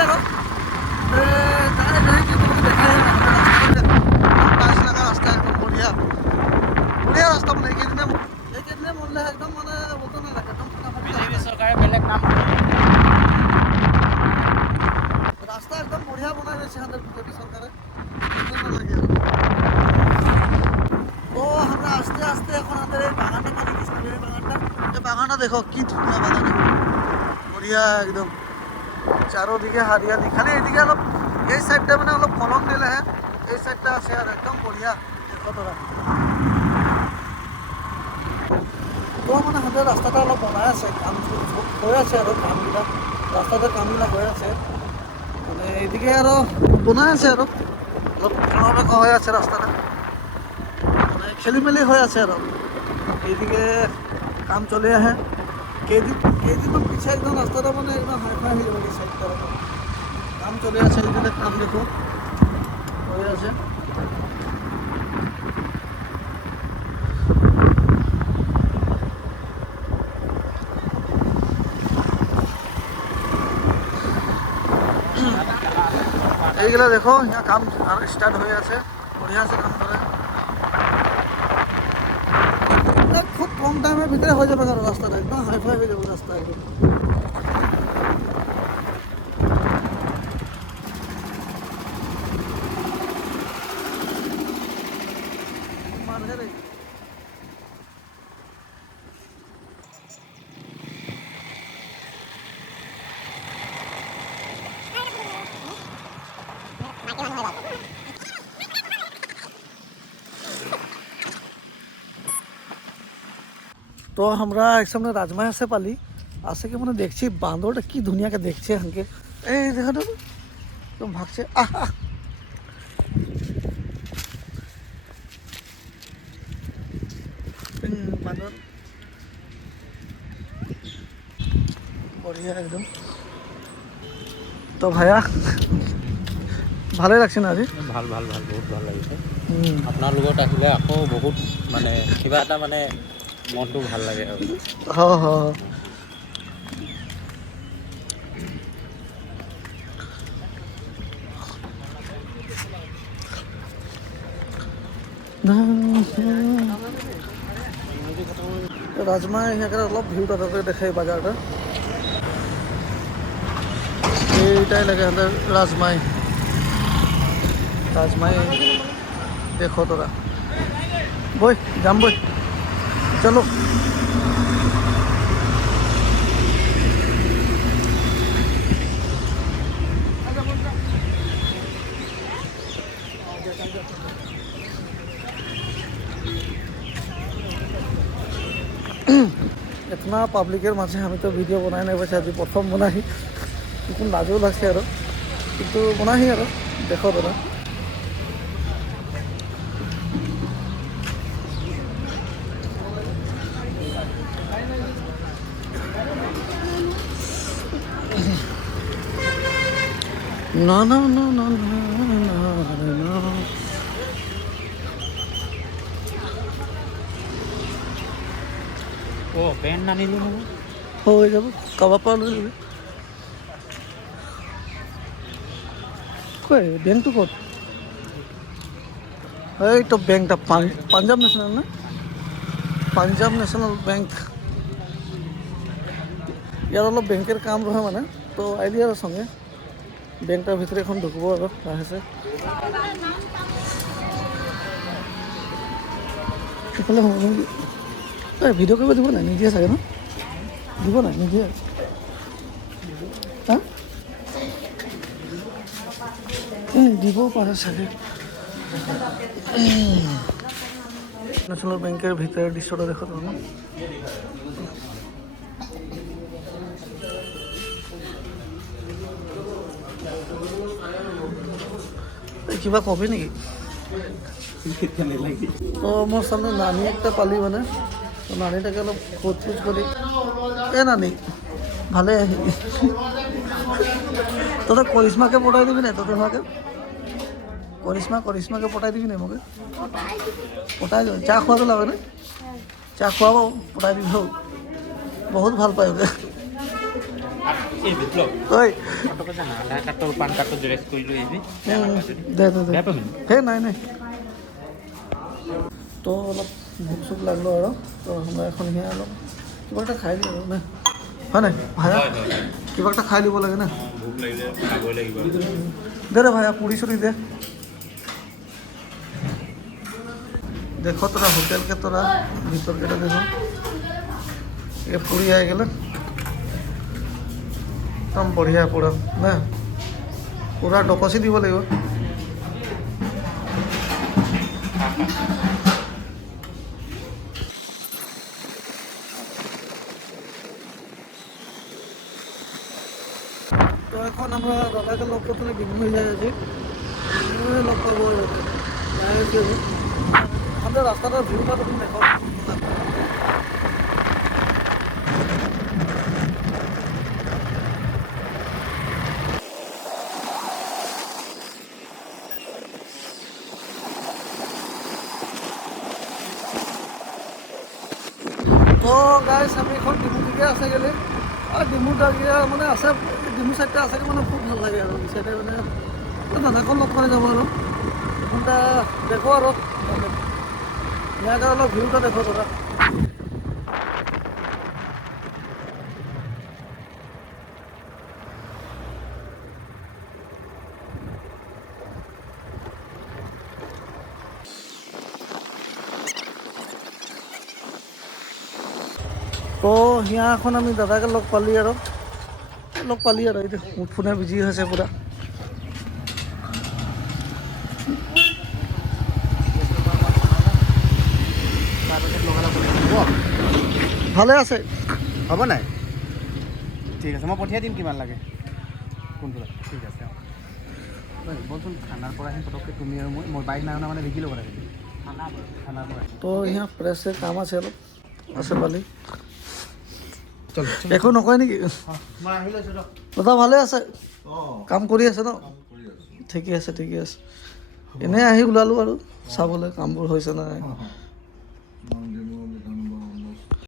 আৰু তাই লৈ কেতিয়াবা দেখাই টাইলছ লগা ৰাস্তা একদম বঢ়িয়া বঢ়িয়া ৰাস্তা মানে এইকেইদিনে মৰিলে একদম মানে বতো নালাগে একদম ফটাফটি চৰকাৰে বেলেগ নাম রাস্তা একদম বঢ়িয়া বনাই রয়েছে আমাদের বিজেপি সরকারে তো আমরা আস্তে আস্তে এখন আমাদের এই বাগানটা পাচ্ছি স্ট্রবেরি বাগানটা এই বাগানটা দেখো কি ধুনিয়া বাগান বঢ়িয়া একদম চারোদিকে হারিয়ালি খালি এদিকে অলপ এই সাইডটা মানে অলপ ফলন দিলেহে এই সাইডটা আছে আর একদম বঢ়িয়া দেখো তোরা তো মানে হাতের রাস্তাটা অলপ বনাই আছে কাম হয়ে আছে আর কামগুলা রাস্তাতে কামগুলা হয়ে আছে মানে এইদিকে আরো বনাই আছে আর অলপ বেঁকা হয়ে আছে রাস্তাটা মানে খেলিমেলি হয়ে আছে আর এইদিকে কাম চলে আহে কেইদিনমান পিছিয়ে একদম রাস্তাটা মানে একদম হাইফাই হয়ে যাবে এই সাইডটা কাম চলে আছে এইদিকে কাম দেখো হয়ে আছে এইগুলা দেখো यहाँ काम আর স্টার্ট হয়ে আছে बढ़िया से काम করে খুব কম টাইমের ভিতরে হয়ে যাবে রাস্তাটা একদম হাইফাই হয়ে যাবে রাস্তা একদম তো আমরা এক সামনে রাজমা আছে পালি আসে কি মানে দেখছি বান্দরটা কি দুনিয়াকে দেখছে হাঁকে এই দেখো তো একদম ভাগছে বান্দর বঢ়িয়া একদম তো ভাইয়া ভালে লাগছে না আজি ভাল ভাল ভাল বহুত ভাল লাগিছে আপোনাৰ লগত আহিলে আকৌ বহুত মানে কিবা এটা মানে মনটো ভাল লাগে আৰু राजमा यहाँ अलग भिउ ताते देखाई बाजारটা এইটাই লাগে আমাদের রাজমাই দেখো তোরা বই যাম বই চলো इतना पब्लिकर माझे हमें तो वीडियो बनाई नहीं पासी आज प्रथम बनाही একটু লাজও লাগছে আর কিন্তু বনাহি আর দেখো তোরা না না না না না ও পেন নানিলো নহয় হয়ে যাব কাবাব পাওয়া যাবে কই ব্যাংকটো কত এই তো ব্যাংকটা পাঞ্জাব ন্যাশনাল না পাঞ্জাব ন্যাশনাল ব্যাংক ইয়ার অলপ ব্যাংকের কাম রহে মানে তো আইডিয়ার সঙ্গে ব্যাংকটার ভিতরে এখন ঢুকবো আর আছে সেফালে ভিডিও কৰিব দিব না নিদিয়ে চাগে ন দিব না নিদিয়ে হা দিব পারে চাগে ন্যাশনাল ব্যাংকের ভিতরের দৃশ্যটা দেখো তো কিবা কবি নেকি তো মোর সামনে নানি একটা পালি মানে তো নানিটাকে অলপ খোঁজ করি এ নানি ভালে আহিলি তোদের করিশ্মাকে পঠাই দিবি না তোদের মাকে করিশ্মাকে পঠাই দিবি না মোকে পঠাই দেবে চা খোয়াতে লাগবে না চা খোয়াবো পঠাই দিবি হোক বহুত ভাল পাই ওকে এই বিপ্লৱ ঐ ফটোকে জানা আধাৰ কাৰ্ডৰ পান কাৰ্ডৰ জেৰেক্স কৰিলোঁ এই দে বেয়া পাবি সেই নাই তো অলপ ভোক চোক লাগলো আৰু তো আমৰা এখন সেয়া অলপ কিবা এটা খাই দিওঁ আৰু নে হয় নাই ভায়া কিবা এটা খাই দিব লাগে না ভোক লাগিলে খাবই লাগিব দে ভায়া পুৰি চুৰি দে देखो तोरा होटल के तोरा भीतर के देखो ये पूरी आ गए एकदम बढ़िया पूरा ना पूरा डकसी दी लगे तो এখন আমরা দাদাকে লগ করতে বিভিন্ন হয়ে যাচ্ছি লগ পাবো আমাদের রাস্তাটার ভিউটা তুমি দেখো তো গাইস আমি এখন ডিমু দিকে আসে গেলে আর ডিমুটা গিয়ে মানে আছে ডিমু সাইডটা আছে মানে খুব ভাল লাগে আর এই সাইডে মানে দাদাকে লগ করে যাব আর এখনটা দেখো আর জায়গার ভিউটা দেখো তোরা তো হিয়া এখন আমি দাদাকে লগ পালি আৰু এইটো ফোনে বিজি হৈছে পুৰা ভালে আছে হ'ব নাই ঠিক আছে মই পঠিয়াই দিম কিমান লাগে কোনটো লাগে ঠিক আছে বলচোন খানাৰ পৰা আহি পটককৈ তুমি আৰু মই বাইক নাই অনা মানে বিকি ল'ব লাগে খানাৰ পৰা তো ইহা প্ৰেছে কাম আছে অলপ আছে পালি একো নকয় নেকি মই আহিলোঁ দাদা ভালে আছে কাম কৰি আছে ন ঠিকে আছে এনেই আহি ওলালোঁ আৰু চাবলৈ কামবোৰ হৈছে নাই